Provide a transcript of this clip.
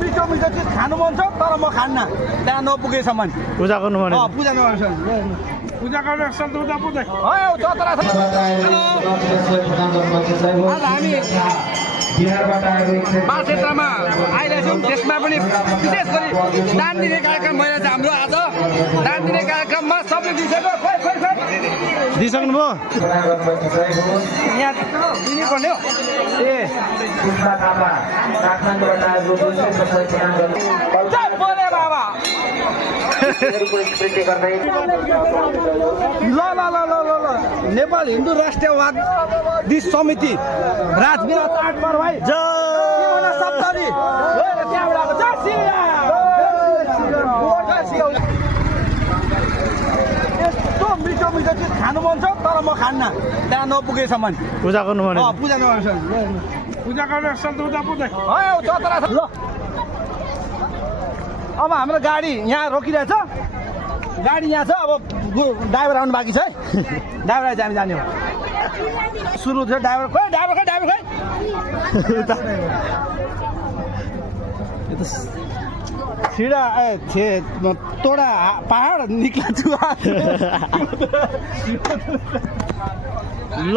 मिठो मिठो चिज खानु मन छ तर म खान्न त्यहाँ नपुगेसम्म पूजा गर्नु भने पूजा नगर्छ पूजा गर्ने असल त उता पुग्दै चतरा छ आज हामी बाल क्षेत्रमा आइरहेछौँ त्यसमा पनि विशेष गरी दान दिने कार्यक्रम भइरहेछ हाम्रो आज दान दिने कार्यक्रममा सबले दिइसक्यो दिइसक्नुभयो यहाँ दिनुपर्ने हो बोले बाबा ल नेपाल हिन्दू राष्ट्रियवादी समिति राजविराज आठबार भाइ सप्तरी यस्तो मिठो मिठो चिज खानु मन छ तर म खान्न त्यहाँ नपुगेसम्म पूजा गर्नु भने पूजा नगर्छ पूजा गर्ने असल त उता पुग्दै चतरा छ ल अब हाम्रो गाडी यहाँ रोकिरहेछ गाडी यहाँ छ अब ड्राइभर आउनु बाँकी छ है ड्राइभर हामी जाने हो सुरु छ ड्राइभर खोइ छिडा तोडा पहाड निक्ला छु ल